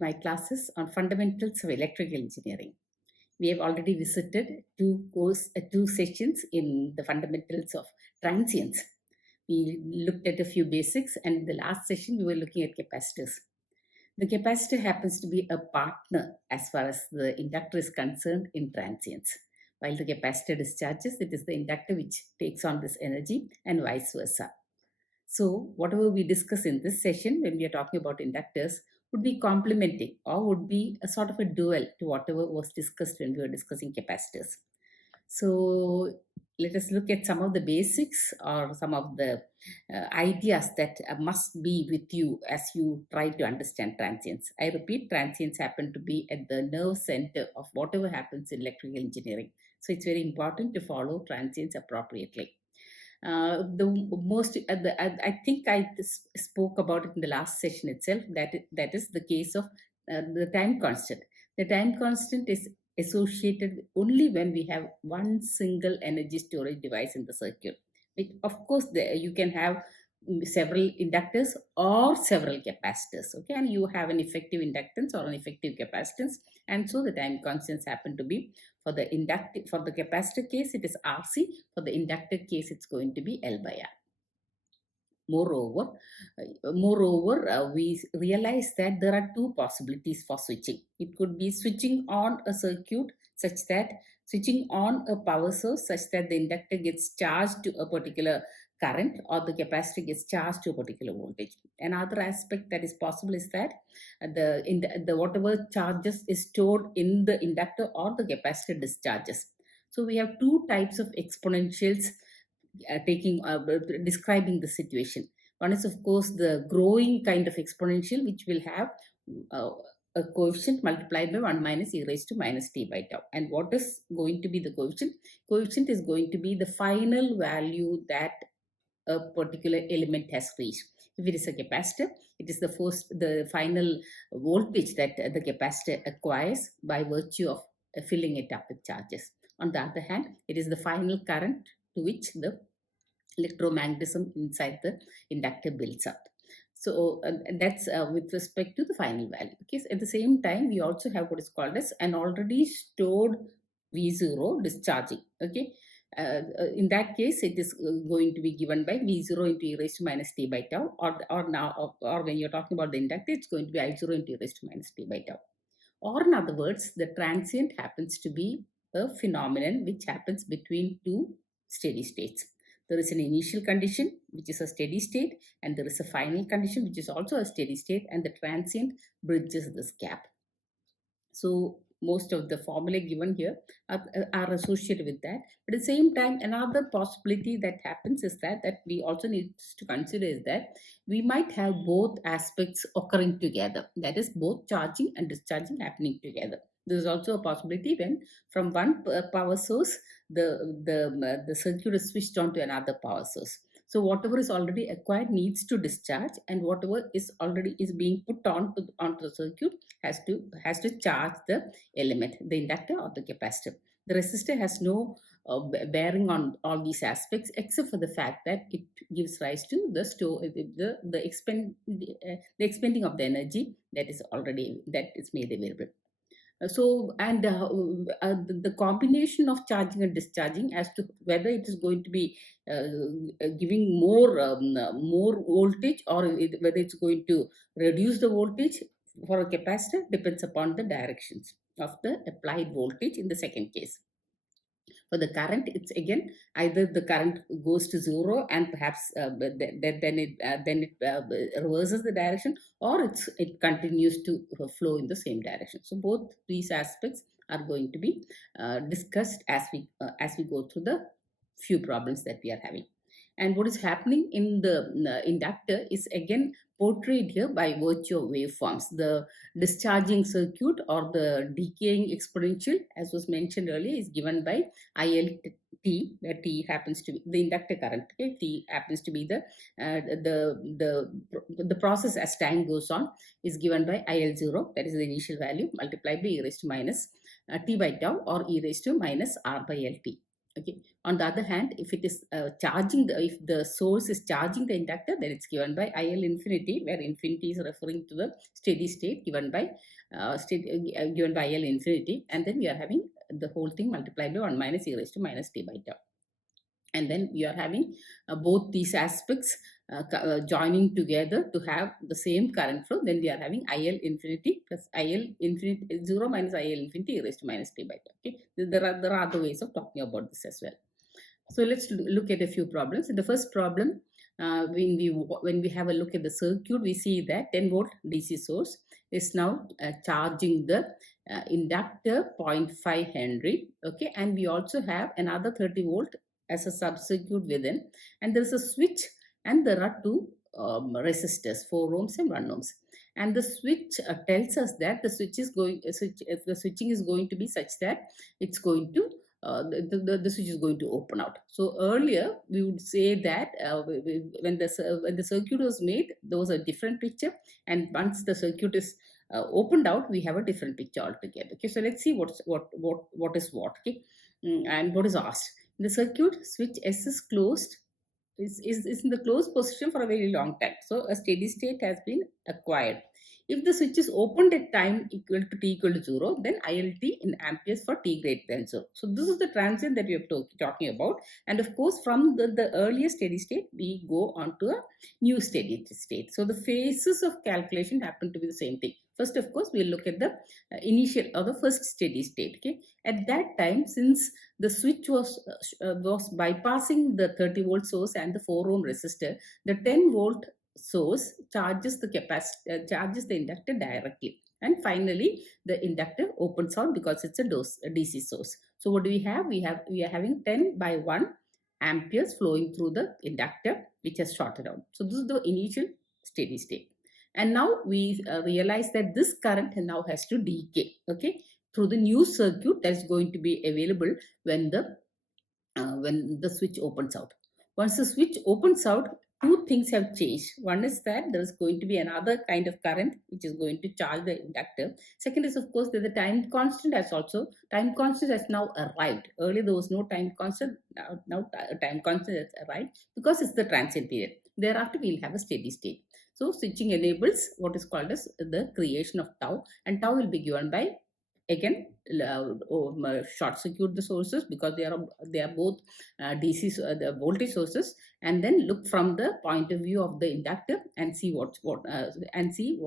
my classes on fundamentals of electrical engineering. We have already visited two sessions in the fundamentals of transients. We looked at a few basics, and in the last session we were looking at capacitors. The capacitor happens to be a partner as far as the inductor is concerned in transients. While the capacitor discharges, it is the inductor which takes on this energy, and vice versa. So whatever we discuss in this session when we are talking about inductors would be complementing or would be a sort of a dual to whatever was discussed when we were discussing capacitors. So let us look at some of the basics or some of the ideas that must be with you as you try to understand transients. I repeat, transients happen to be at the nerve center of whatever happens in electrical engineering. So it's very important to follow transients appropriately. The most I think I spoke about it in the last session itself, that is the case of the time constant. The time constant is associated only when we have one single energy storage device in the circuit. Of course, you can have several inductors or several capacitors, okay, and you have an effective inductance or an effective capacitance, and so the time constants happen to be, for the capacitor case it is RC, for the inductor case it's going to be L by R. Moreover, we realize that there are two possibilities for switching. It could be switching on a circuit such that switching on a power source such that the inductor gets charged to a particular current or the capacitor gets charged to a particular voltage. Another aspect that is possible is that the whatever charges is stored in the inductor or the capacitor discharges. So we have two types of exponentials describing the situation. One is, of course, the growing kind of exponential, which will have a coefficient multiplied by 1 minus e raised to minus t by tau. And what is going to be the coefficient? Coefficient is going to be the final value that a particular element has reached. If it is a capacitor, it is the final voltage that the capacitor acquires by virtue of filling it up with charges. On the other hand, it is the final current to which the electromagnetism inside the inductor builds up. So that's with respect to the final value. Okay, so at the same time, we also have what is called as an already stored V0 discharging. Okay, in that case, it is going to be given by V0 into e raised to minus t by tau, or when you're talking about the inductor, it's going to be I0 into e raised to minus t by tau. Or in other words, the transient happens to be a phenomenon which happens between two steady states. There is an initial condition, which is a steady state, and there is a final condition, which is also a steady state, and the transient bridges this gap. So most of the formulae given here are associated with that. But at the same time, another possibility that happens is that we also need to consider is that we might have both aspects occurring together. That is, both charging and discharging happening together. There is also a possibility when from one power source, the circuit is switched on to another power source. So whatever is already acquired needs to discharge, and whatever is already being put onto the circuit has to charge the element, the inductor or the capacitor. The resistor has no bearing on all these aspects, except for the fact that it gives rise to the expending of the energy that is made available. So, and the combination of charging and discharging as to whether it is going to be giving more voltage or whether it's going to reduce the voltage for a capacitor depends upon the directions of the applied voltage in the second case. For the current, it's again either the current goes to zero and perhaps then it reverses the direction, or it continues to flow in the same direction. So both these aspects are going to be discussed as we go through the few problems that we are having. And what is happening in the inductor is again portrayed here by virtue of waveforms. The discharging circuit or the decaying exponential, as was mentioned earlier, is given by ILT, where T happens to be the inductor current. Okay? T happens to be the process as time goes on is given by IL0, that is the initial value, multiplied by e raised to minus t by tau or e raised to minus r by lt. Okay. On the other hand, if it is if the source is charging the inductor, then it's given by IL infinity, where infinity is referring to the steady state given by IL infinity, and then we are having the whole thing multiplied by 1 minus e raised to minus t by tau. And then you are having both these aspects joining together to have the same current flow. Then we are having IL infinity plus IL infinity 0 minus IL infinity e raised to minus t by tau. Okay, there are other ways of talking about this as well. So let's look at a few problems. In the first problem, when we have a look at the circuit, we see that 10 volt DC source is now charging the inductor 0.5 Henry. Okay, and we also have another 30 volt as a sub-circuit within, and there is a switch, and there are two resistors, 4 ohms and 1 ohms. And the switch tells us that the switching is going to be such that it's going to the switch is going to open out. So earlier we would say that when the circuit was made, there was a different picture, and once the circuit is opened out, we have a different picture altogether. Okay, so let's see what is what. Okay, and what is asked. The circuit switch S is closed, is in the closed position for a very long time. So a steady state has been acquired. If the switch is opened at time equal to t equal to 0, then ILT in amperes for t greater than 0. So this is the transient that we are talking about. And of course, from the earlier steady state, we go on to a new steady state. So the phases of calculation happen to be the same thing. First, of course, we'll look at the initial or the first steady state. Okay, at that time, since the switch was bypassing the 30 volt source and the 4 ohm resistor, the 10 volt source charges the inductor directly, and finally the inductor opens out because it's a DC source. So what do we have? We are having 10 by 1 amperes flowing through the inductor, which has shorted out. So this is the initial steady state. And now we realize that this current now has to decay, okay, through the new circuit that is going to be available when the switch opens out. Once the switch opens out, two things have changed. One is that there is going to be another kind of current which is going to charge the inductor. Second is, of course, that the time constant has now arrived. Earlier there was no time constant. Now time constant has arrived because it's the transient period. Thereafter we'll have a steady state. So switching enables what is called as the creation of tau, and tau will be given by, again, short circuit the sources because they are both DC the voltage sources, and then look from the point of view of the inductor and see what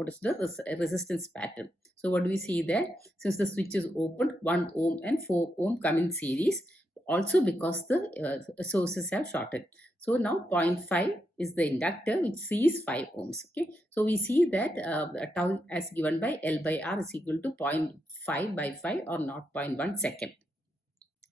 is the resistance pattern. So what do we see there? Since the switch is opened, 1 ohm and 4 ohm come in series, also because the sources have shorted. So now 0.5 is the inductor which sees 5 ohms. Okay, so we see that tau as given by L by R is equal to 0.5 by 5 or 0.1 second.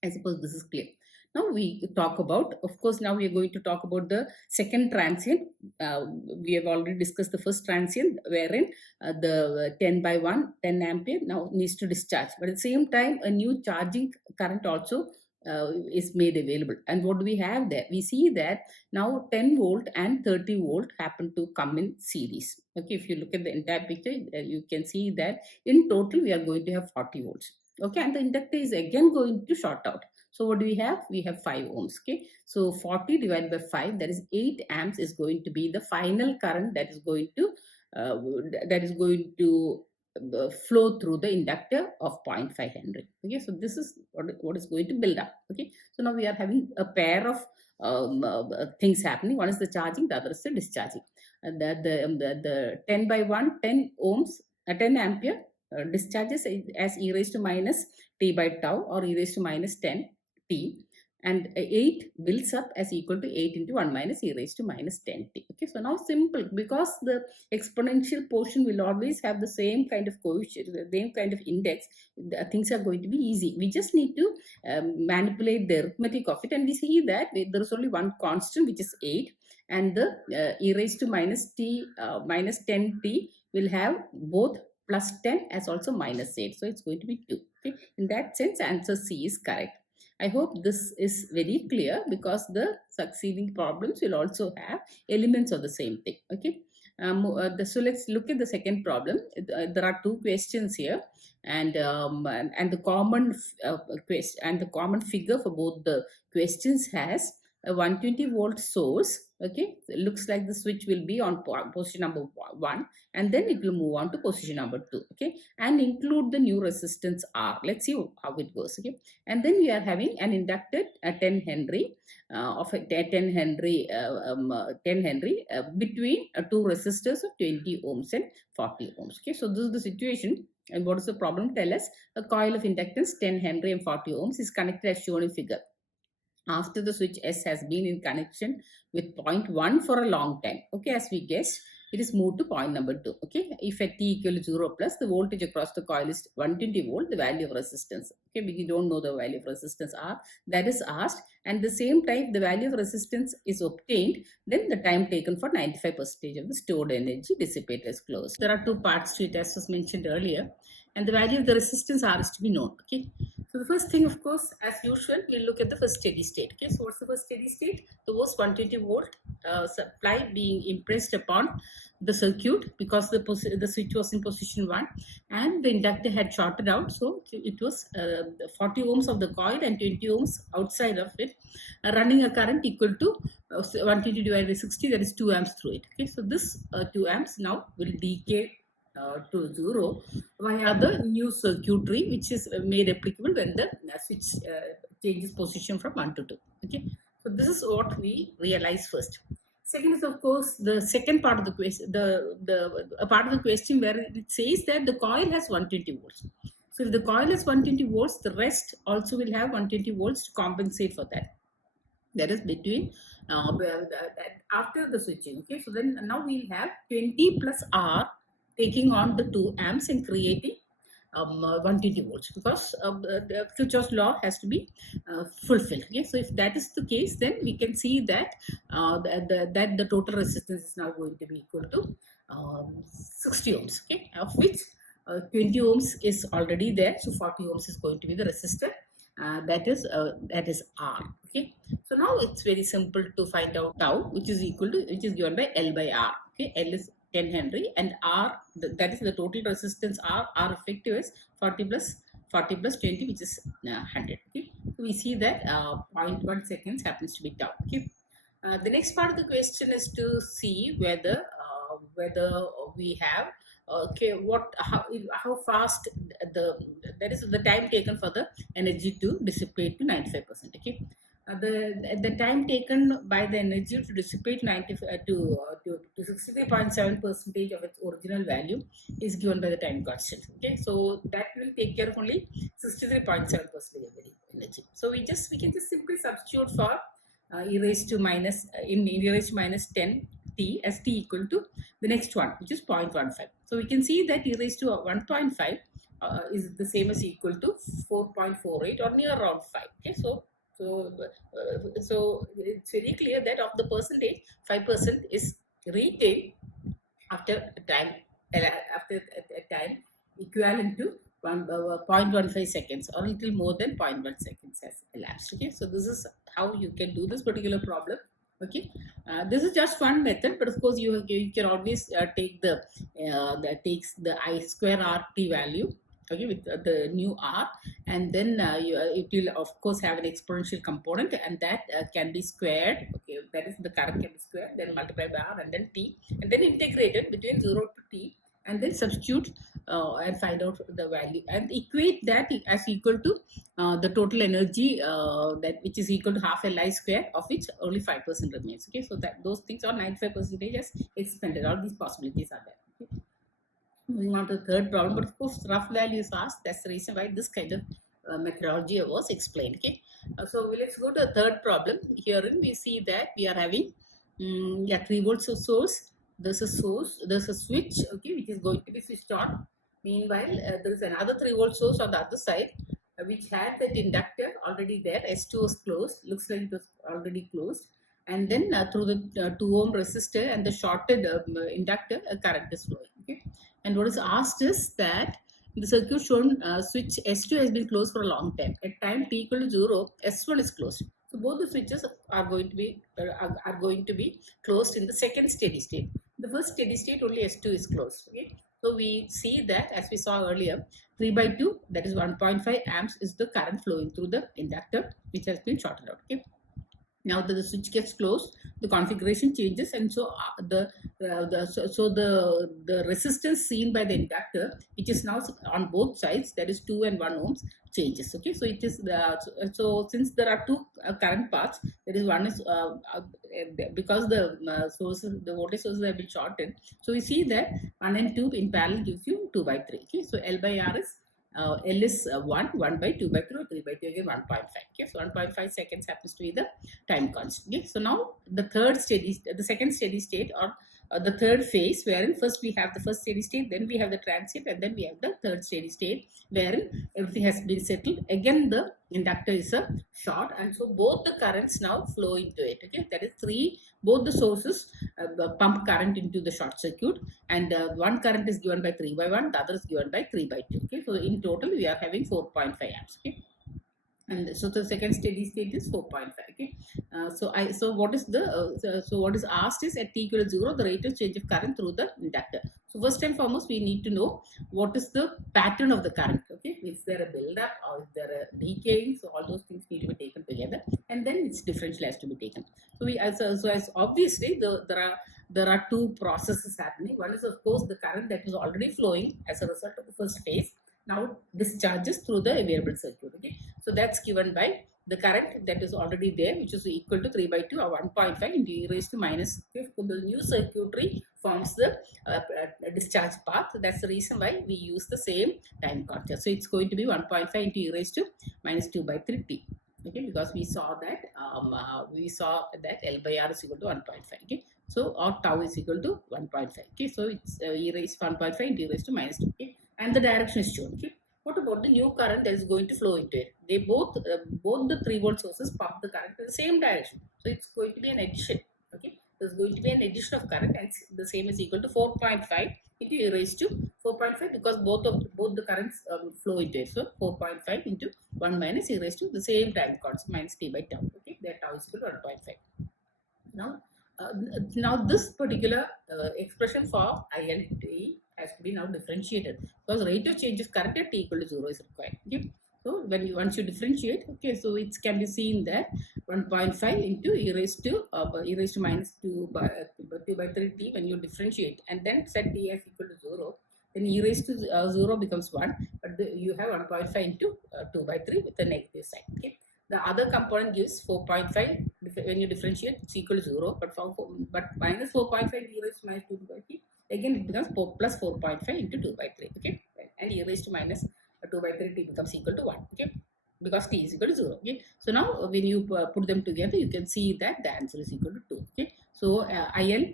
I suppose this is clear. Now we talk about, of course, now we are going to talk about the second transient. We have already discussed the first transient, wherein the 10 by 1, 10 ampere now needs to discharge. But at the same time, a new charging current also is made available. And what do we have there? We see that now 10 volt and 30 volt happen to come in series. Okay, if you look at the entire picture, you can see that in total we are going to have 40 volts. Okay, and the inductor is again going to short out. So what do we have? We have 5 ohms. Okay, so 40 divided by 5, that is 8 amps, is going to be the final current that is going to flow through the inductor of 0.5 Henry. Okay, so this is what is going to build up. Okay, so now we are having a pair of things happening. One is the charging, the other is the discharging. The 10 by 1, 10 ohms, 10 ampere discharges as e raised to minus t by tau or e raised to minus 10 t, and 8 builds up as equal to 8 into 1 minus e raised to minus 10 t. Okay, so now simple, because the exponential portion will always have the same kind of coefficient, the same kind of index, things are going to be easy. We just need to manipulate the arithmetic of it, and we see that there is only one constant, which is 8, and the e raised to minus t minus 10 t will have both plus 10 as also minus 8. So it's going to be 2. Okay, in that sense, answer C is correct. I hope this is very clear, because the succeeding problems will also have elements of the same thing. Okay, So let's look at the second problem. There are two questions here, and the common question and the common figure for both the questions has a 120-volt source. Okay, it looks like the switch will be on position number 1, and then it will move on to position number 2. Okay, and include the new resistance R. Let's see how it goes. Okay, and then we are having an inductor 10 Henry of a 10 Henry between two resistors of 20 ohms and 40 ohms. Okay, so this is the situation. And what is the problem? Tell us. A coil of inductance 10 Henry and 40 ohms is connected as shown in figure. After the switch S has been in connection with point 1 for a long time. Okay, as we guessed, it is moved to point number 2. Okay, if at t equal to 0 plus, the voltage across the coil is 120 volt, the value of resistance. Okay, we don't know the value of resistance R. That is asked, and the same time the value of resistance is obtained, then the time taken for 95% of the stored energy dissipated is closed. There are two parts to it, as was mentioned earlier, and the value of the resistance R is to be known. Okay, so the first thing, of course, as usual, we'll look at the first steady state. Okay, so what's the first steady state? The was 120 volt supply being impressed upon the circuit because the switch was in position 1 and the inductor had shorted out. So it was 40 ohms of the coil and 20 ohms outside of it, running a current equal to 120 divided by 60, that is 2 amps through it. Okay, so this 2 amps now will decay to 0 via the new circuitry, which is made applicable when the switch changes position from 1 to 2. Okay, so this is what we realize first. Second is, of course, the second part of the question, a part of the question where it says that the coil has 120 volts. So if the coil has 120 volts, the rest also will have 120 volts to compensate for that. That is between after the switching. Okay, so then now we'll have 20 plus R taking on the 2 amps and creating 120 volts, because the Kirchhoff's law has to be fulfilled. Okay, so if that is the case, then we can see that that the total resistance is now going to be equal to 60 ohms. Okay, of which 20 ohms is already there, so 40 ohms is going to be the resistor. That is R. Okay, so now it's very simple to find out tau, which is given by L by R. Okay, L is 10 Henry and R, that is the total resistance R effective is 40 plus 20, which is 100. Okay, so we see that 0.1 seconds happens to be tau. Okay, the next part of the question is to see whether we have how fast that is the time taken for the energy to dissipate to 95%. Okay, the time taken by the energy to dissipate to 63.7% of its original value is given by the time constant. Okay, so that will take care of only 63.7% of the energy. So we can just simply substitute for e raised to minus 10 t as t equal to the next one, which is 0.15. So we can see that e raised to 1.5 is the same as equal to 4.48 or near around 5. Okay, so it's very clear that of the percentage, 5% is retained after a time equivalent to 0.15 seconds or a little more than 0.1 seconds has elapsed. Okay, so this is how you can do this particular problem. Okay, this is just one method, but of course you can always take the I square RT value. Okay, with the new R, and then it will of course have an exponential component, and that can be squared. Okay, that is the current can be squared, then multiplied by R and then T, and then integrated between 0 to T, and then substitute and find out the value and equate that as equal to the total energy that which is equal to half Li square, of which only 5% remains. Okay, so that those things are 95% as expended. All these possibilities are there. Okay. Moving on to the third problem, but of course rough value is asked. That's the reason why this kind of methodology was explained. Okay, so let's go to the third problem. Herein we see that we are having 3 volts of source. There's a switch, okay, which is going to be switched on. Meanwhile, there is another 3 volt source on the other side, which had that inductor already there. S2 was closed. Looks like it was already closed. And then through the 2 ohm resistor and the shorted inductor, a current is flowing. Okay. And what is asked is that the circuit shown switch S2 has been closed for a long time. At time t equal to 0, S1 is closed. So both the switches are going to be closed in the second steady state. the first steady state only S2 is closed. Okay, so we see that as we saw earlier, 3 by 2, that is 1.5 amps, is the current flowing through the inductor, which has been shorted out. Okay, now that the switch gets closed, the configuration changes, and so the resistance seen by the inductor, which is now on both sides, that is 2 and 1 ohms, changes. Okay, so it is so since there are two current paths, there is one is because the sources, the voltage sources have been shorted, so we see that 1 and 2 in parallel gives you 2 by 3. Okay, so L by R is L is 1 by 2 by 3, 3 by 2 again 1.5. Okay, so 1.5 seconds happens to be the time constant. Okay, so now the second steady state, or the third phase, wherein first we have the first steady state, then we have the transient, and then we have the third steady state, wherein everything has been settled. Again, the inductor is a short, and so both the currents now flow into it. Okay, that is both the sources pump current into the short circuit, and one current is given by 3 by 1, the other is given by 3 by 2. Okay, so in total we are having 4.5 amps. Okay, and so the second steady state is 4.5. Okay, so what is asked is at t equal to 0, the rate of change of current through the inductor. So first and foremost, we need to know what is the pattern of the current. Okay, is there a build-up or is there a decaying? So all those things need to be taken together, and then its differential has to be taken. So as obviously there are two processes happening. One is of course the current that is already flowing as a result of the first phase now discharges through the variable circuit. Okay, so that's given by the current that is already there, which is equal to 3 by 2 or 1.5 into e raised to minus 5. The new circuitry forms the discharge path. So that's the reason why we use the same time constant. So it's going to be 1.5 into e raised to minus 2 by 3 t. Okay, because we saw that L by R is equal to 1.5. Okay, so our tau is equal to 1.5. Okay, so it's e raised to 1.5 into e raised to minus 2. Okay, and the direction is shown. Okay, what about the new current that is going to flow into it? They both the 3 volt sources pump the current in the same direction, so it's going to be an addition. Okay, there's going to be an addition of current, and the same is equal to 4.5 into e raised to 4.5, because both the currents flow into it. So 4.5 into 1 minus e raised to the same time constant minus t by tau. Okay, that tau is equal to 1.5. Now this particular expression for IL into E has to be now differentiated, because rate of change of current at t equal to 0 is required. Okay, so once you differentiate, okay, so it can be seen that 1.5 into e raised to minus 2 by 3 t, when you differentiate and then set t as equal to 0, then e raised to 0 becomes 1, but you have 1.5 into 2 by 3 with a negative sign. Okay, the other component gives 4.5. When you differentiate, it's equal to 0, but minus 4.5 e raised to minus 2 by 3, again it becomes plus 4.5 into 2 by 3. Okay, and e raised to minus 2 by 3 t becomes equal to 1. Okay, because t is equal to 0. Okay, so now when you put them together, you can see that the answer is equal to 2. Okay, so IL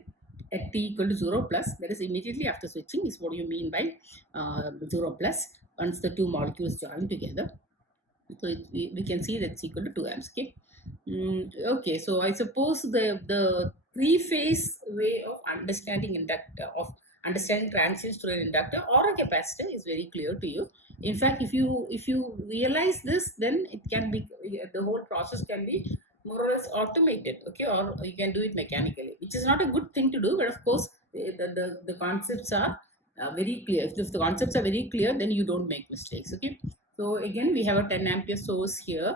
at t equal to 0 plus, that is immediately after switching, is what you mean by 0 plus once the two molecules join together. So we can see that's equal to 2 amps. Okay. Okay, so I suppose the three-phase way of understanding transients through an inductor or a capacitor is very clear to you. In fact, if you realize this, then it can be, the whole process can be more or less automated. Okay, or you can do it mechanically, which is not a good thing to do, but of course the concepts are very clear. If the concepts are very clear, then you don't make mistakes. Okay, so again we have a 10 ampere source here,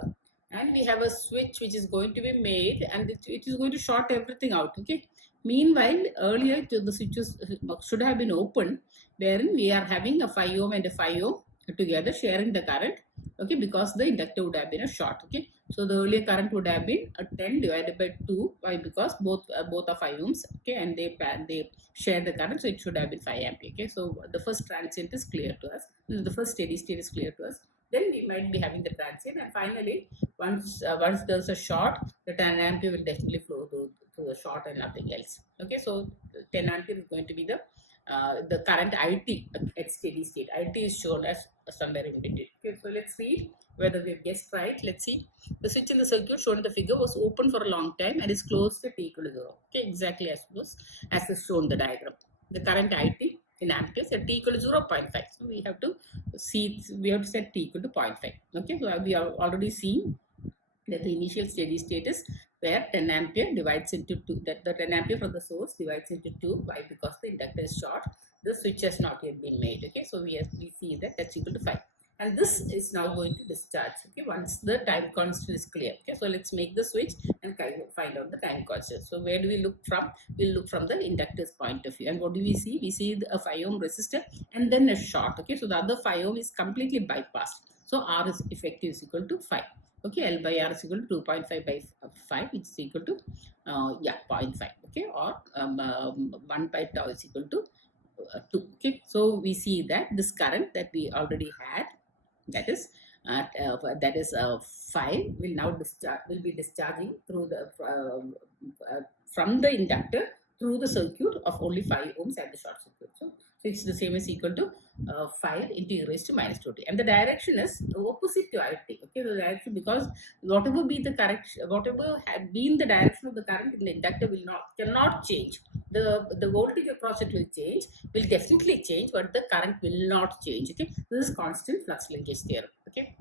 and we have a switch which is going to be made, and it is going to short everything out. Okay, meanwhile earlier the switches should have been open, wherein we are having a 5 ohm and a 5 ohm together sharing the current. Okay, because the inductor would have been a short. Okay, so the earlier current would have been a 10 divided by 2. Why? Because both are 5 ohms. Okay, and they share the current, so it should have been 5 ampere. Okay, so the first transient is clear to us. The first steady state is clear to us. Then we might be having the transient, and finally once there's a short, the 10 ampere will definitely flow through the short and nothing else. Okay, so 10 ampere is going to be the current IT at steady state. IT is shown as somewhere in between. Okay, so let's see whether we've guessed right. Let's see. The switch in the circuit shown in the figure was open for a long time and is closed at t equal to 0. Okay, exactly as is shown in the diagram. The current IT in amperes at t equal to 0.5. So we have to set t equal to 0.5. Okay, so we are already seeing that the initial steady state is where 10 ampere divides into 2, that the 10 ampere from the source divides into 2. Why? Because the inductor is short, the switch has not yet been made. Okay, so we see that that's equal to 5, and this is now going to discharge. Okay, once the time constant is clear. Okay, so let's make the switch and find out the time constant. So where do we look from? We'll look from the inductor's point of view, and what do we see? We see a 5 ohm resistor and then a short. Okay, so the other 5 ohm is completely bypassed, so R is effective is equal to 5. Okay, L by R is equal to 2.5 by 5, which is equal to 0.5. Okay, or 1 by tau is equal to 2. Okay, so we see that this current that we already had, that is 5, will now will be discharging through the from the inductor through the circuit of only 5 ohms at the short circuit. So it's the same as equal to 5 into e raised to minus 2t, and the direction is opposite to it. Okay, the direction, because whatever be the correction, whatever had been the direction of the current in the inductor cannot change. The voltage across it will change, will definitely change, but the current will not change. Okay, this is constant flux linkage theorem. Okay,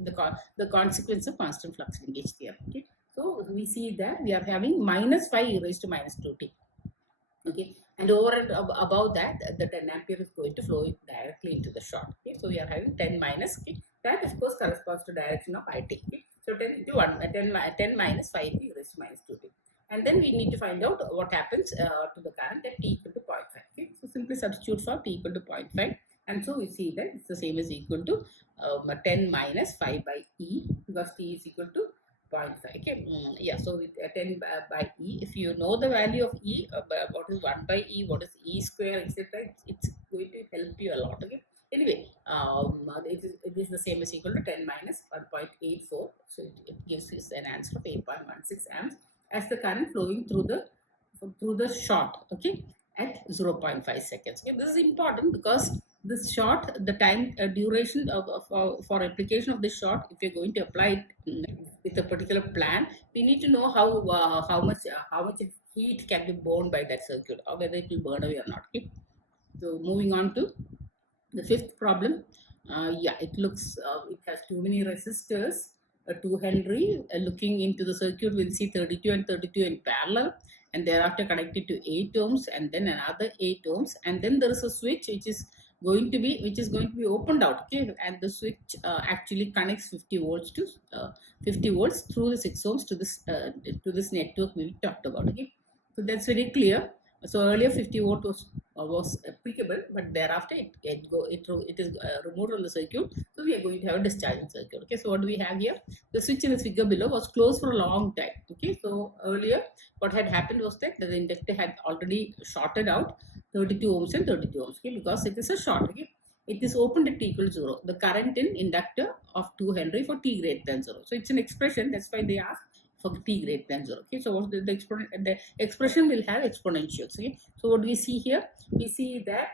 the consequence of constant flux linkage theorem. Okay, so we see that we are having minus 5 e raised to minus 2t. Okay, and over and above that, the 10 ampere is going to flow directly into the short. Okay, so we are having 10 minus. Okay, that of course corresponds to direction of IT. Okay, so 10 into 1, 10 minus 5 e raised to minus 2t. And then we need to find out what happens to the current at t equal to 0.5. Okay, so simply substitute for t equal to 0.5, and so we see that it's the same as equal to 10 minus 5 by e, because t is equal to 0.5. Okay, yeah, so with 10 by e, if you know the value of e, what is 1 by e, what is e square, etc., it's going to help you a lot. Okay, anyway, it is the same as equal to 10 minus 1.84, so it gives us an answer of 8.16 amps as the current flowing through the short. Okay, at 0.5 seconds. Okay, this is important because this short, the time duration for application of this short, if you're going to apply it with a particular plan, we need to know how much heat can be borne by that circuit, or whether it will burn away or not. Okay, so moving on to the fifth problem. Yeah, it looks it has too many resistors. 2 Henry, looking into the circuit, we'll see 32 and 32 in parallel, and thereafter connected to 8 ohms, and then another 8 ohms, and then there is a switch which is going to be opened out. Okay, and the switch actually connects 50 volts to 50 volts through the 6 ohms to this network we talked about. Okay, so that's very clear. So earlier 50 volt was applicable, but thereafter it is removed from the circuit. So we are going to have a discharging circuit. Okay, so what do we have here? The switch in the figure below was closed for a long time. Okay, so earlier what had happened was that the inductor had already shorted out 32 ohms and 32 ohms. Okay, because it is a short. Okay, it is opened at t equals 0. The current in inductor of 2 Henry for t greater than 0. So it's an expression. That's why they ask for t greater than 0. Okay, so what the expression will have exponentials. Okay, so what do we see here? We see that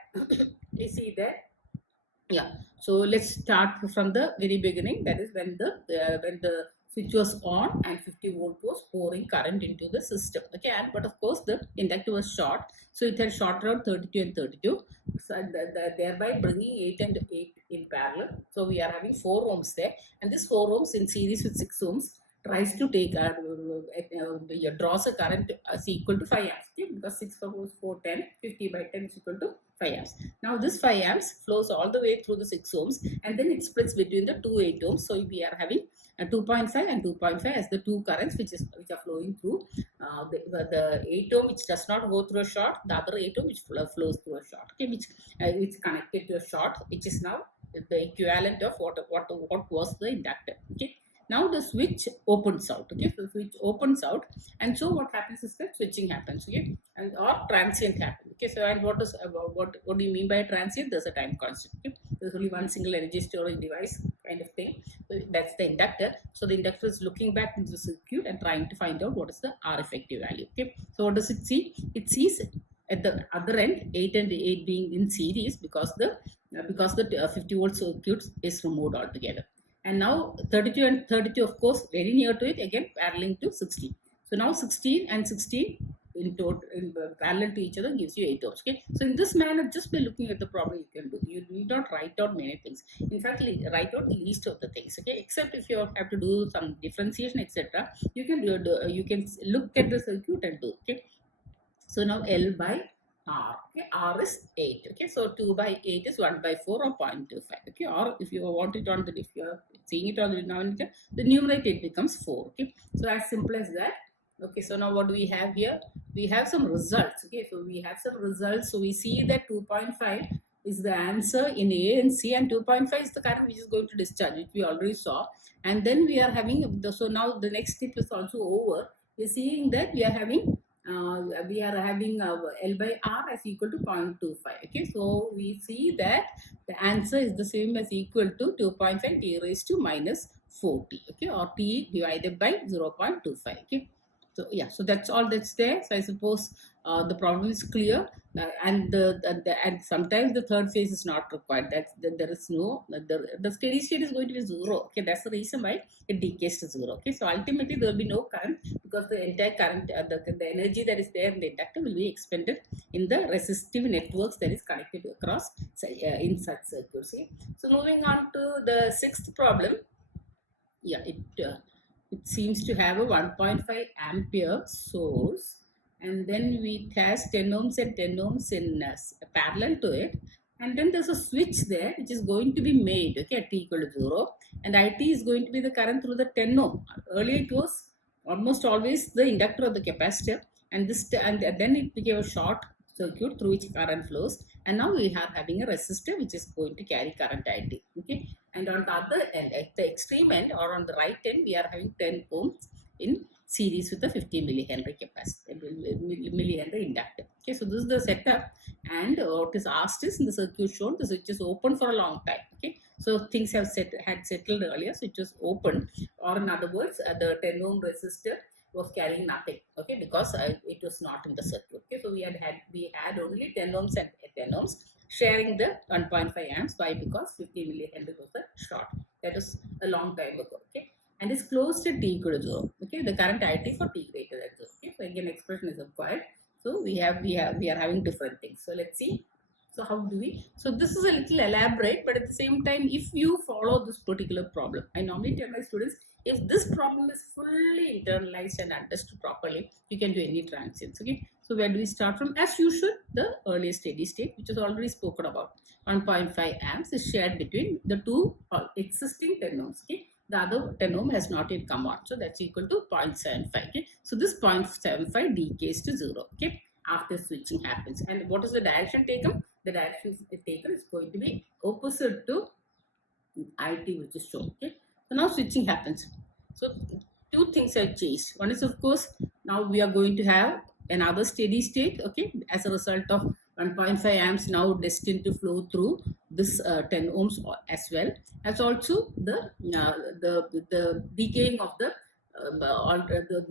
yeah. So let's start from the very beginning. That is when the switch was on and 50 volt was pouring current into the system. Okay, and but of course the inductor was short, so it had shorted out 32 and 32, so thereby bringing 8 and 8 in parallel. So we are having 4 ohms there, and this 4 ohms in series with 6 ohms tries to take draws a current as equal to 5 amps. Okay, because 6 4 4 10, 50 by 10 is equal to 5 amps. Now this 5 amps flows all the way through the 6 ohms, and then it splits between the 2 8 ohms. So we are having 2.5 and 2.5 as the two currents which are flowing through the 8 ohm which does not go through a short, the other 8 ohm which flows through a short. Okay, which is connected to a short, which is now the equivalent of what was the inductor. Okay. Now the switch opens out. Okay, so the switch opens out, and so what happens is that switching happens. Okay, and or transient happens. Okay, so and what do you mean by a transient? There's a time constant. Okay, there's only one single energy storage device kind of thing. So that's the inductor. So the inductor is looking back into the circuit and trying to find out what is the R effective value. Okay, so what does it see? It sees at the other end 8 and 8 being in series because the 50 volt circuit is removed altogether. And now 32 and 32, of course, very near to it, again paralleling to 16. So now 16 and 16 in parallel to each other gives you 8 ohms. Okay, so in this manner, just by looking at the problem, you can do. You need not write out many things. In fact, write out the least of the things. Okay, except if you have to do some differentiation, etc. You can you can look at the circuit and do. Okay, so now L by R. Okay, R is 8. Okay, so 2 by 8 is 1 by 4 or 0.25. Okay, or if you want it on the, if you are seeing it on the denominator, the numerator it becomes 4. Okay, so as simple as that. Okay, so now what do we have here? We have some results. Okay, so we have some results. So we see that 2.5 is the answer in A and C, and 2.5 is the current which is going to discharge, which we already saw. And then we are having the, so now the next step is also over. We're seeing that we are having L by R as equal to 0.25. Okay, so we see that the answer is the same as equal to 2.5 t raised to minus 40. Okay, or t divided by 0.25. Okay, so yeah, so that's all that's there. So I suppose the problem is clear, and and sometimes the third phase is not required. There is no the steady state is going to be 0. Okay, that's the reason why it decays to 0. Okay, so ultimately there will be no current because the entire current, the energy that is there in the inductor will be expended in the resistive networks that is connected across in such circuits. Okay? So moving on to the sixth problem. Yeah, it seems to have a 1.5 ampere source, and then it has 10 ohms and 10 ohms in parallel to it, and then there's a switch there which is going to be made, okay, at t equal to 0, and IT is going to be the current through the 10 ohm. Earlier it was almost always the inductor or the capacitor, and this and then it became a short circuit through which current flows, and now we are having a resistor which is going to carry current IT. Okay, and on the other end, at the extreme end or on the right end, we are having 10 ohms in series with the 50 millihenry capacitor, millihenry inductor. Okay, so this is the setup, and what is asked is in the circuit shown, the switch is open for a long time. Okay, so things had settled earlier, so it was open, or in other words, the 10 ohm resistor was carrying nothing. Okay, because it was not in the circuit. Okay, so we had only 10 ohms and 10 ohms sharing the 1.5 amps. Why? Because 50 millihenry was a short. That was a long time ago. Okay, and it's closed at t equal to 0. Okay, the current IT for t greater than 0. Okay, so again expression is required. So we are having different things. So let's see. So how do we? So this is a little elaborate, but at the same time, if you follow this particular problem, I normally tell my students, if this problem is fully internalized and understood properly, you can do any transients. Okay, so where do we start from? As usual, the earlier steady state, which is already spoken about, 1.5 amps is shared between the two existing 10 ohms. Okay, the other 10 ohm has not yet come on, so that's equal to 0.75. Okay, so this 0.75 decays to 0. Okay, after switching happens, and what is the direction taken? The direction taken is going to be opposite to IT, which is shown. Okay, so now switching happens. So two things have changed. One is, of course, now we are going to have another steady state. Okay, as a result of 1.5 amps now destined to flow through this 10 ohms as well as also the decaying of the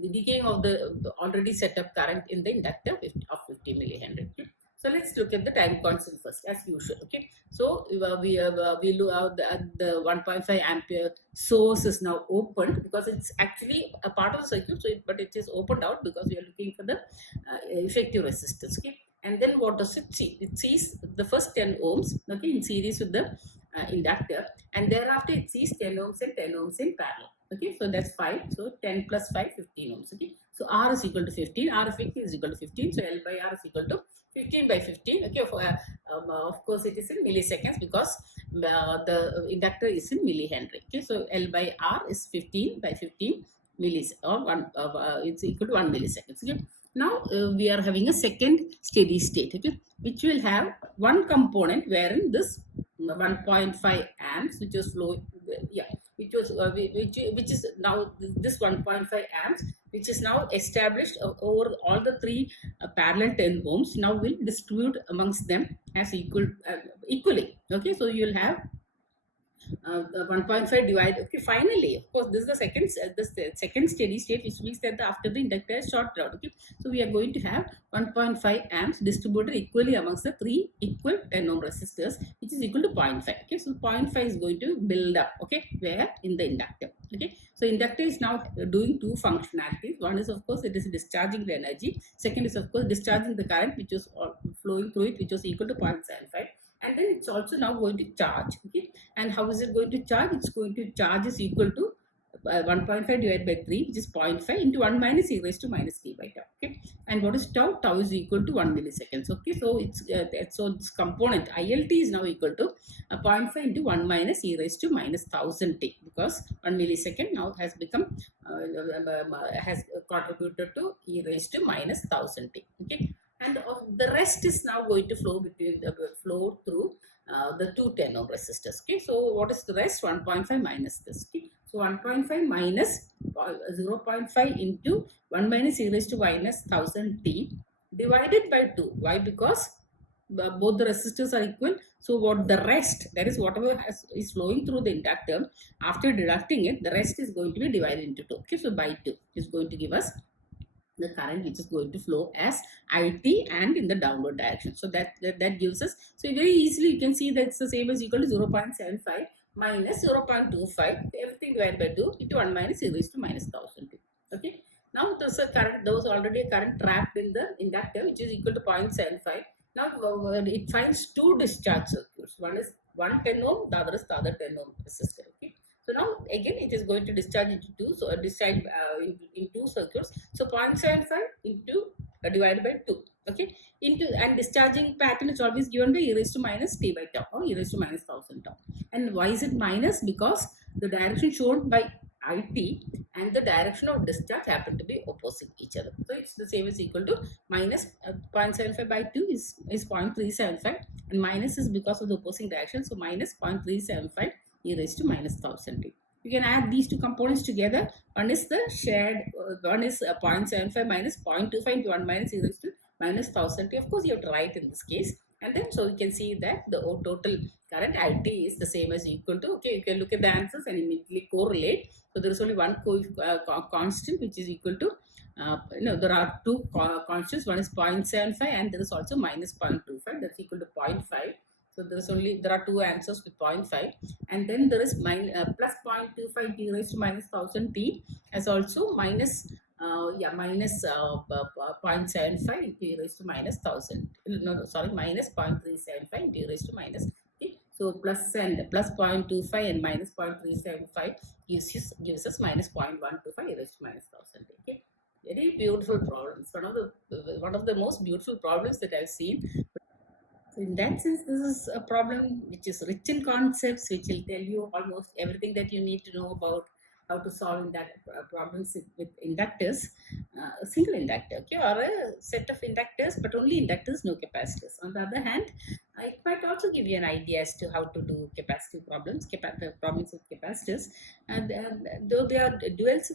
decaying of the already set up current in the inductor of 50 millihenry. Okay? So let's look at the time constant first, as usual. Okay, so we look out the 1.5 ampere source is now opened because it's actually a part of the circuit, so but it is opened out because we are looking for the effective resistance. Okay, and then what does it see? It sees the first 10 ohms, okay, in series with the inductor, and thereafter it sees 10 ohms and 10 ohms in parallel. Okay, so that's 5. So 10 plus 5, 15 ohms. Okay, so R is equal to 15. R effective is equal to 15. So L by R is equal to 15 by 15. Okay, of course it is in milliseconds because the inductor is in millihenry. Okay, so L by R is 15 by 15 milliseconds, or it's equal to 1 milliseconds. Okay, now we are having a second steady state. Okay, which will have one component wherein this 1.5 amps, which was flowing, which is now this 1.5 amps, which is now established over all the three parallel 10 ohms, now will distribute amongst them as equally. Okay, so you will have 1.5 divided. Okay, finally, of course, this is the second steady state, which means that after the inductor is shorted out. Okay, so we are going to have 1.5 amps distributed equally amongst the three equal 10 ohm resistors, which is equal to 0.5. Okay, so 0.5 is going to build up. Okay, where in the inductor. Okay, so inductor is now doing two functionalities. One is, of course, it is discharging the energy. Second is, of course, discharging the current which was flowing through it, which was equal to 0.75. And then it's also now going to charge. Okay, and how is it going to charge? It's going to charge is equal to 1.5 divided by 3, which is 0.5 into 1 minus e raised to minus t by tau. Okay, and what is tau? Tau is equal to 1 milliseconds. Okay, so so this component ILT is now equal to 0.5 into 1 minus e raised to minus 1000 t, because 1 millisecond now has become has contributed to e raised to minus 1000 t. Okay, and the rest is now going to flow through the two 10 ohm resistors. Okay, so what is the rest? 1.5 minus this. Okay, so 1.5 minus 0.5 into 1 minus e raised to minus 1000 t divided by 2. Why? Because both the resistors are equal. So what the rest, that is whatever is flowing through the inductor, after deducting it, the rest is going to be divided into 2. Okay, so by 2 is going to give us the current which is going to flow as IT and in the downward direction. So that gives us, so very easily you can see that it's the same as equal to 0.75 minus 0.25, everything divided by 2 into 1 minus e raised to minus 1000. Okay, now there's a current, there was already a current trapped in the inductor which is equal to 0.75. Now it finds two discharge circuits. One is 10 ohm, the other is the other 10 ohm resistor. Okay, so now again it is going to discharge into two, so discharge in two circuits. So 0.75 into divided by 2. Okay, into, and discharging pattern is always given by e raised to minus t by tau, or e raised to minus 1000 tau. And why is it minus? Because the direction shown by IT and the direction of discharge happen to be opposite each other. So it's the same as equal to minus 0.75 by 2 is 0.375, and minus is because of the opposing direction. So minus 0.375 e raised to minus 1000 t. You can add these two components together. One is the shared, one is 0.75 minus 0.25 into 1 minus e raised to minus 1000 t. Of course, you have to write in this case. And then so you can see that the total current IT is the same as equal to, okay, you can look at the answers and immediately correlate. So there is only one constant which is equal to, there are two constants. One is 0.75 and there is also minus 0.25, that's equal to 0.5. So there are two answers with 0.5, and then there is plus 0.25 t raised to minus 1000 t, as also minus minus 0.75 into e raised to minus 1000. Minus 0.375 into e raised to minus. Okay. So plus 0.25 and minus 0.375 gives us minus 0.125 e raised to minus 1000. Okay. Very beautiful problems. One of the most beautiful problems that I've seen. So in that sense, this is a problem which is rich in concepts, which will tell you almost everything that you need to know about how to solve that problems with inductors, a single inductor, okay, or a set of inductors, but only inductors, no capacitors. On the other hand, it might also give you an idea as to how to do capacitive problems, problems with capacitors, and though they are duals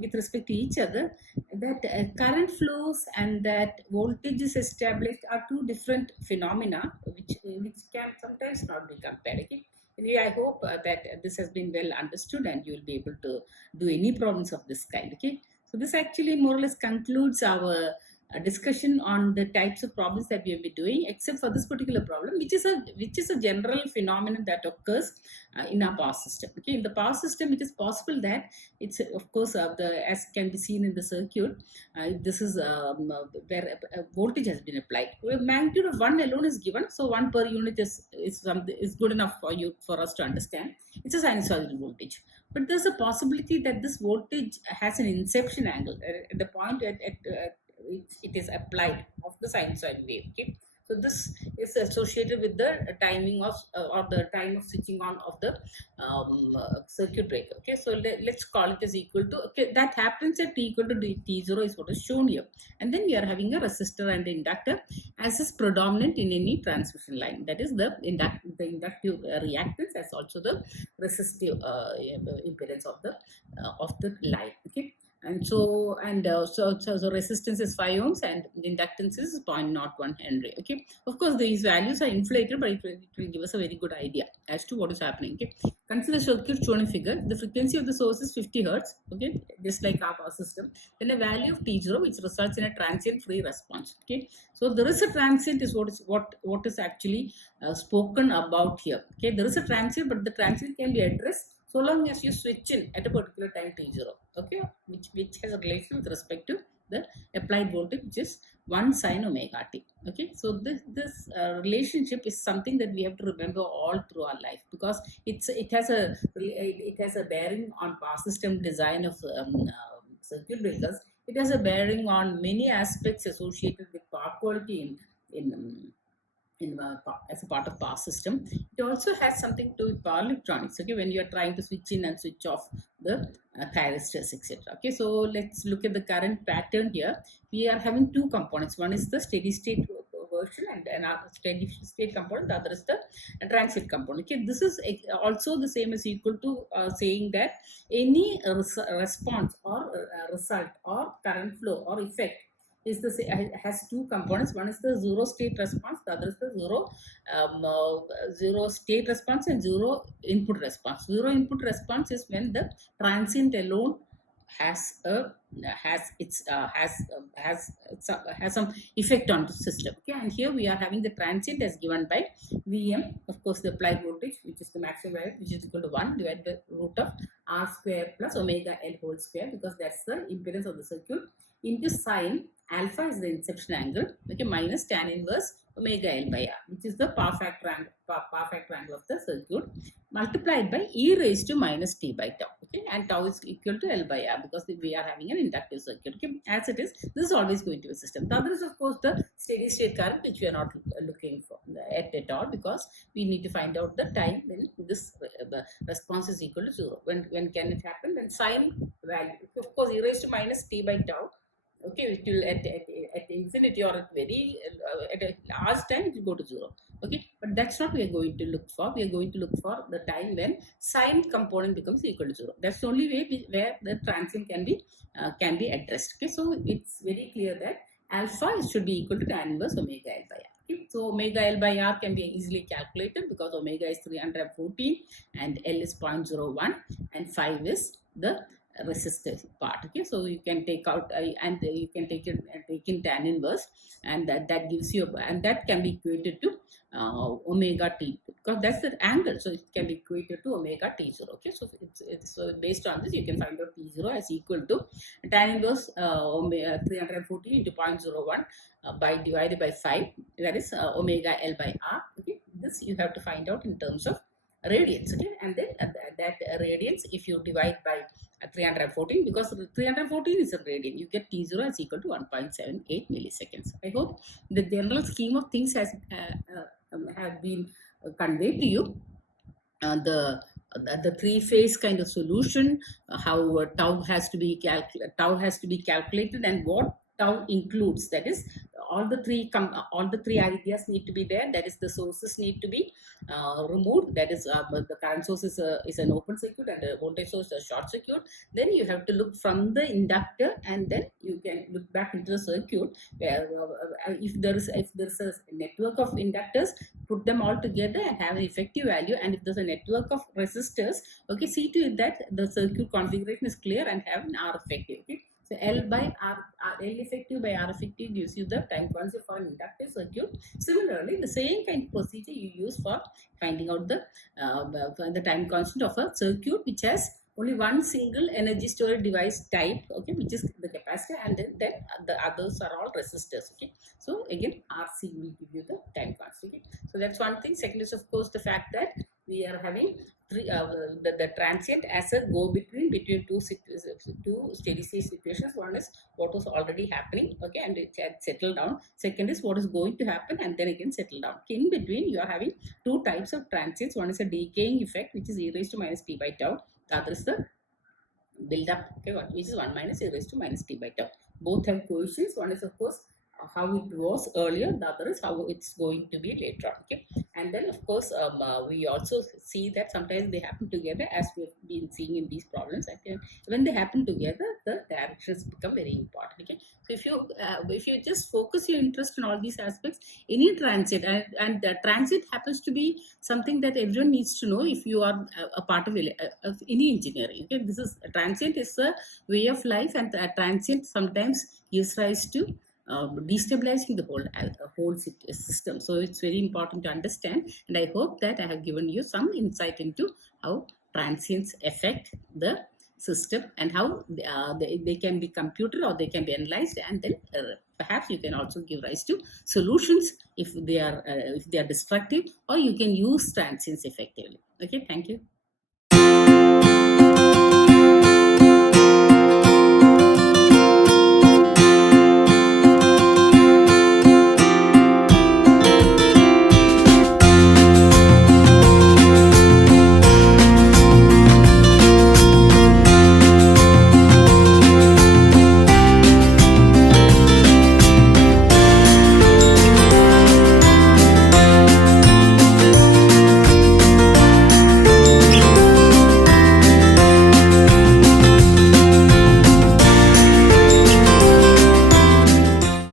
with respect to each other, that current flows and that voltage is established are two different phenomena which can sometimes not be compared. Okay? Anyway, I hope that this has been well understood and you will be able to do any problems of this kind. Okay, so this actually more or less concludes our discussion on the types of problems that we have been doing, except for this particular problem, which is a general phenomenon that occurs in our power system. Okay, in the power system, it is possible that it's, of course, as can be seen in the circuit, this is where voltage has been applied. A magnitude of 1 alone is given, so 1 per unit is good enough for us to understand. It's a sinusoidal voltage. But there's a possibility that this voltage has an inception angle at the point it is applied of the sinusoid wave. Okay, so this is associated with the timing of or the time of switching on of the circuit breaker. Okay, so let's call it as equal to, okay, that happens at t equal to t0 is what is shown here, and then we are having a resistor and inductor as is predominant in any transmission line. That is the inductive reactance as also the resistive impedance of the line. Okay. And so resistance is 5 ohms and inductance is 0.01 Henry. Okay, of course these values are inflated, but it will give us a very good idea as to what is happening. Okay, consider the circuit shown in figure. The frequency of the source is 50 hertz. Okay, just like our power system. Then a value of t0 which results in a transient free response. Okay, so there is a transient is what is actually spoken about here. Okay, there is a transient, but the transient can be addressed so long as you switch in at a particular time t0. Okay, which has a relation with respect to the applied voltage, which is 1 sine omega t. Okay, so this relationship is something that we have to remember all through our life, because it has a bearing on power system design of circuit breakers. It has a bearing on many aspects associated with power quality as a part of power system. It also has something to do with power electronics. Okay, when you are trying to switch in and switch off the thyristors, etc. Okay, so let's look at the current pattern here. We are having two components. One is the steady state version and another steady state component. The other is the transient component. Okay, this is also the same as equal to saying that any response or result or current flow or effect is the has two components. One is the zero state response, the other is the zero state response and zero input response. Zero input response is when the transient alone has a has some effect on the system. Okay, and here we are having the transient as given by Vm, of course the applied voltage, which is the maximum value, which is equal to 1 divided by root of r square plus omega L whole square, because that's the impedance of the circuit, into sine alpha is the inception angle, okay, minus tan inverse omega L by R, which is the power factor angle of the circuit, multiplied by e raised to minus t by tau. Okay, and tau is equal to L by R because we are having an inductive circuit. Okay, as it is, this is always going to be a system. The other is of course the steady state current, which we are not looking for at all, because we need to find out the time when this response is equal to 0. When can it happen? When sine value, of course, e raised to minus t by tau. Okay, it will at infinity or at very at a large time it will go to 0. Okay, but that's not we are going to look for. We are going to look for the time when sine component becomes equal to 0. That's the only way where the transient can be addressed. Okay, so it's very clear that alpha should be equal to tan inverse omega L by R. Okay, so omega L by R can be easily calculated because omega is 314 and L is 0.01 and 5 is the resistance part. Okay, so you can take out and you can take in tan inverse, and that gives you and that can be equated to omega t, because that's the angle, so it can be equated to omega t0. Okay, so it's so based on this you can find out t0 as equal to tan inverse omega 314 into 0.01 by divided by 5, that is omega L by R. Okay, this you have to find out in terms of radians. Okay, and then that radians, if you divide by 314, because 314 is a radian, you get t0 is equal to 1.78 milliseconds. I hope the general scheme of things has have been conveyed to you. The three-phase kind of solution, how tau has to be calculated, and what tau includes. That is, all the three ideas need to be there. That is, the sources need to be removed. That is, the current source is an open circuit and the voltage source is a short circuit. Then you have to look from the inductor, and then you can look back into the circuit where if there is a network of inductors, put them all together and have an effective value. And if there's a network of resistors, okay, see to it that the circuit configuration is clear and have an R effective. Okay, so L by R, L effective by R effective gives you the time constant for an inductive circuit. Similarly, the same kind of procedure you use for finding out the time constant of a circuit which has only one single energy storage device type, okay, which is the capacitor, and then the others are all resistors. Okay, so again RC will give you the time constant. Okay, so that's one thing. Second is of course the fact that we are having the transient as a go between two steady state situations. One is what was already happening, okay, and it had settled down. Second is what is going to happen and then again settle down. Okay, in between you are having two types of transients. One is a decaying effect, which is e raised to minus t by tau. The other is the build up, okay, which is 1 minus e raised to minus t by tau. Both have coefficients. One is of course how it was earlier, the other is how it's going to be later on. Okay, and then of course we also see that sometimes they happen together, as we've been seeing in these problems. Okay, when they happen together, the directions become very important. Okay, so if you just focus your interest in all these aspects, any transit, and the transit happens to be something that everyone needs to know if you are a part of any engineering. Okay, this is transient is a way of life, and transient sometimes gives rise to destabilizing the whole system. So it's very important to understand, and I hope that I have given you some insight into how transients affect the system, and how they can be computed or they can be analyzed, and then perhaps you can also give rise to solutions if they are destructive, or you can use transients effectively. Okay, thank you.